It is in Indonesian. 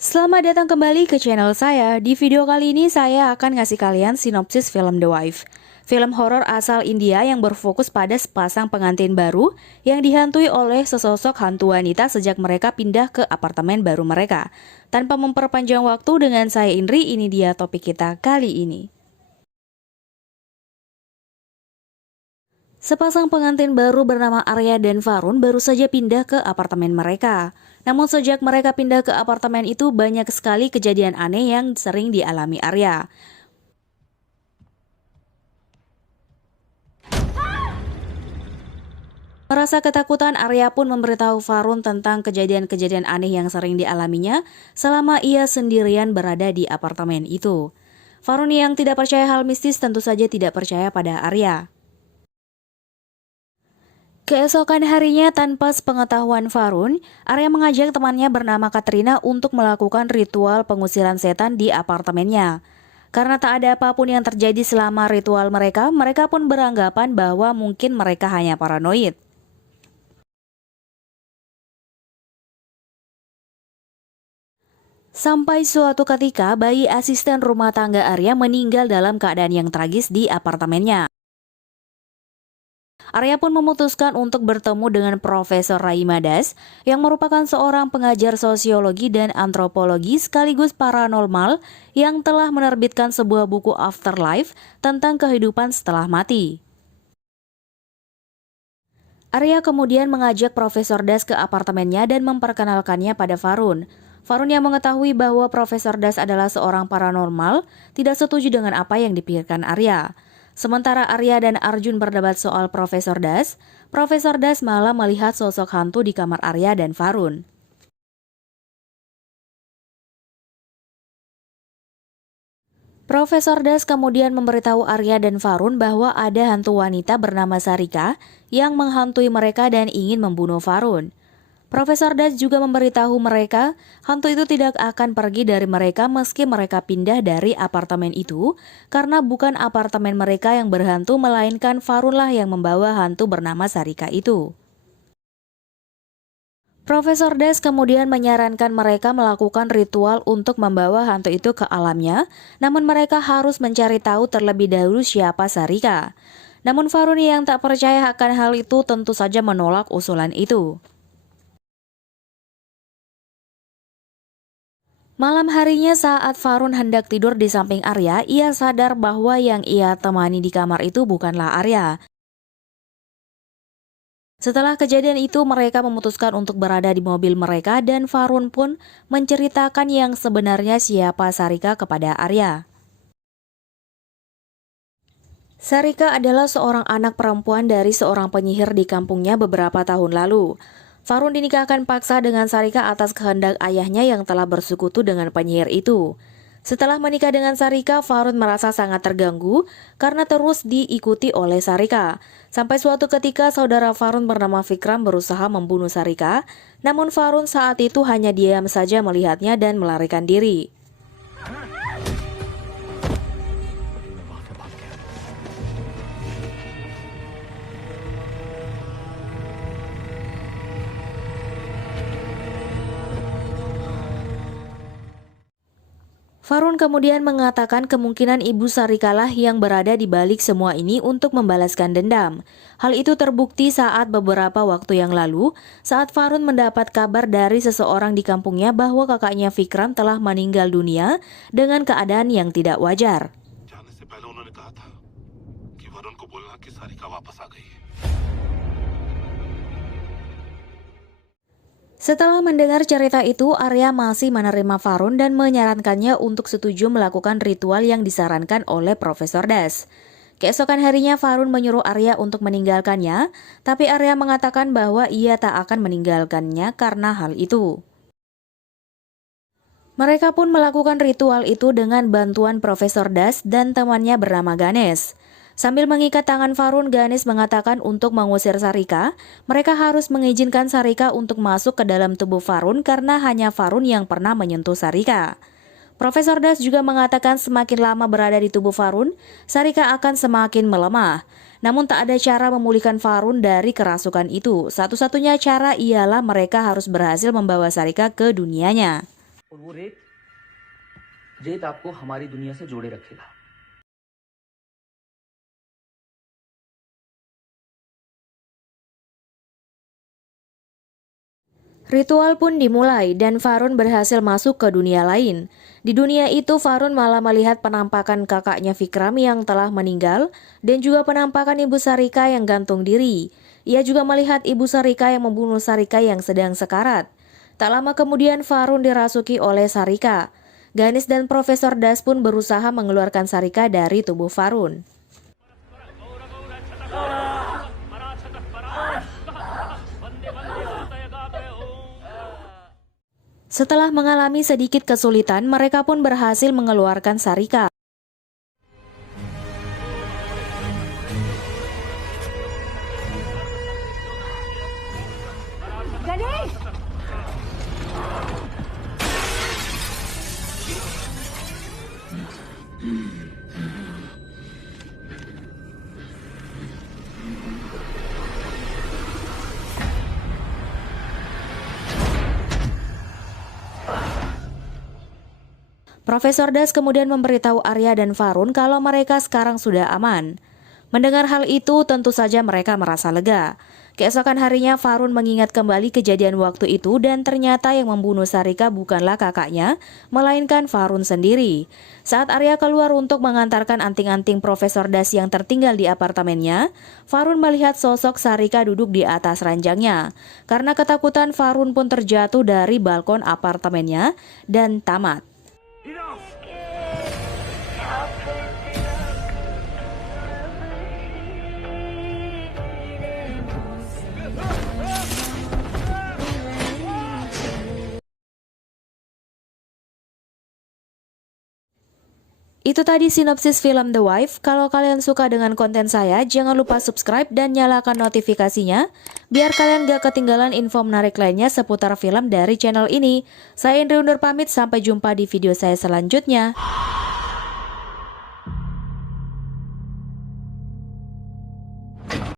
Selamat datang kembali ke channel saya. Di video kali ini saya akan ngasih kalian sinopsis film The Wife. Film horor asal India yang berfokus pada sepasang pengantin baru yang dihantui oleh sesosok hantu wanita sejak mereka pindah ke apartemen baru mereka. Tanpa memperpanjang waktu, dengan saya Indri, ini dia topik kita kali ini. Sepasang pengantin baru bernama Arya dan Varun baru saja pindah ke apartemen mereka. Namun sejak mereka pindah ke apartemen itu, banyak sekali kejadian aneh yang sering dialami Arya. Merasa ketakutan, Arya pun memberitahu Varun tentang kejadian-kejadian aneh yang sering dialaminya selama ia sendirian berada di apartemen itu. Varun yang tidak percaya hal mistis tentu saja tidak percaya pada Arya. Keesokan harinya, tanpa sepengetahuan Varun, Arya mengajak temannya bernama Katrina untuk melakukan ritual pengusiran setan di apartemennya. Karena tak ada apapun yang terjadi selama ritual mereka, mereka pun beranggapan bahwa mungkin mereka hanya paranoid. Sampai suatu ketika, bayi asisten rumah tangga Arya meninggal dalam keadaan yang tragis di apartemennya. Arya pun memutuskan untuk bertemu dengan Profesor Rahima Das yang merupakan seorang pengajar sosiologi dan antropologi sekaligus paranormal yang telah menerbitkan sebuah buku Afterlife tentang kehidupan setelah mati. Arya kemudian mengajak Profesor Das ke apartemennya dan memperkenalkannya pada Varun. Varun yang mengetahui bahwa Profesor Das adalah seorang paranormal tidak setuju dengan apa yang dipikirkan Arya. Sementara Arya dan Arjun berdebat soal Profesor Das malah melihat sosok hantu di kamar Arya dan Varun. Profesor Das kemudian memberitahu Arya dan Varun bahwa ada hantu wanita bernama Sarika yang menghantui mereka dan ingin membunuh Varun. Profesor Das juga memberitahu mereka, hantu itu tidak akan pergi dari mereka meski mereka pindah dari apartemen itu, karena bukan apartemen mereka yang berhantu, melainkan Varunlah yang membawa hantu bernama Sarika itu. Profesor Das kemudian menyarankan mereka melakukan ritual untuk membawa hantu itu ke alamnya, namun mereka harus mencari tahu terlebih dahulu siapa Sarika. Namun Varun yang tak percaya akan hal itu tentu saja menolak usulan itu. Malam harinya saat Varun hendak tidur di samping Arya, ia sadar bahwa yang ia temani di kamar itu bukanlah Arya. Setelah kejadian itu, mereka memutuskan untuk berada di mobil mereka dan Varun pun menceritakan yang sebenarnya siapa Sarika kepada Arya. Sarika adalah seorang anak perempuan dari seorang penyihir di kampungnya beberapa tahun lalu. Varun dinikahkan paksa dengan Sarika atas kehendak ayahnya yang telah bersekutu dengan penyihir itu. Setelah menikah dengan Sarika, Varun merasa sangat terganggu karena terus diikuti oleh Sarika. Sampai suatu ketika saudara Varun bernama Vikram berusaha membunuh Sarika, namun Varun saat itu hanya diam saja melihatnya dan melarikan diri. Varun kemudian mengatakan kemungkinan ibu Sarikalah yang berada di balik semua ini untuk membalaskan dendam. Hal itu terbukti saat beberapa waktu yang lalu, saat Varun mendapat kabar dari seseorang di kampungnya bahwa kakaknya Vikram telah meninggal dunia dengan keadaan yang tidak wajar. जाने से पहले उन्होंने कहा था कि वरुण को बोलना कि सारिका वापस आ गई है। Setelah mendengar cerita itu, Arya masih menerima Varun dan menyarankannya untuk setuju melakukan ritual yang disarankan oleh Profesor Das. Keesokan harinya Varun menyuruh Arya untuk meninggalkannya, tapi Arya mengatakan bahwa ia tak akan meninggalkannya karena hal itu. Mereka pun melakukan ritual itu dengan bantuan Profesor Das dan temannya bernama Ganesh. Sambil mengikat tangan Varun, Ganesh mengatakan untuk mengusir Sarika, mereka harus mengizinkan Sarika untuk masuk ke dalam tubuh Varun karena hanya Varun yang pernah menyentuh Sarika. Profesor Das juga mengatakan semakin lama berada di tubuh Varun, Sarika akan semakin melemah. Namun tak ada cara memulihkan Varun dari kerasukan itu. Satu-satunya cara ialah mereka harus berhasil membawa Sarika ke dunianya. और वो रेत रेत आपको हमारी दुनिया से जोड़े रखेगा। Ritual pun dimulai dan Farun berhasil masuk ke dunia lain. Di dunia itu Farun malah melihat penampakan kakaknya Vikram yang telah meninggal dan juga penampakan Ibu Sarika yang gantung diri. Ia juga melihat Ibu Sarika yang membunuh Sarika yang sedang sekarat. Tak lama kemudian Farun dirasuki oleh Sarika. Ganesh dan Profesor Das pun berusaha mengeluarkan Sarika dari tubuh Farun. Setelah mengalami sedikit kesulitan, mereka pun berhasil mengeluarkan Sarika. Ganesh! Profesor Das kemudian memberitahu Arya dan Farun kalau mereka sekarang sudah aman. Mendengar hal itu, tentu saja mereka merasa lega. Keesokan harinya, Farun mengingat kembali kejadian waktu itu dan ternyata yang membunuh Sarika bukanlah kakaknya, melainkan Farun sendiri. Saat Arya keluar untuk mengantarkan anting-anting Profesor Das yang tertinggal di apartemennya, Farun melihat sosok Sarika duduk di atas ranjangnya. Karena ketakutan, Farun pun terjatuh dari balkon apartemennya dan tamat. Itu tadi sinopsis film The Wife. Kalau kalian suka dengan konten saya, jangan lupa subscribe dan nyalakan notifikasinya, biar kalian gak ketinggalan info menarik lainnya seputar film dari channel ini. Saya Indri undur pamit, sampai jumpa di video saya selanjutnya.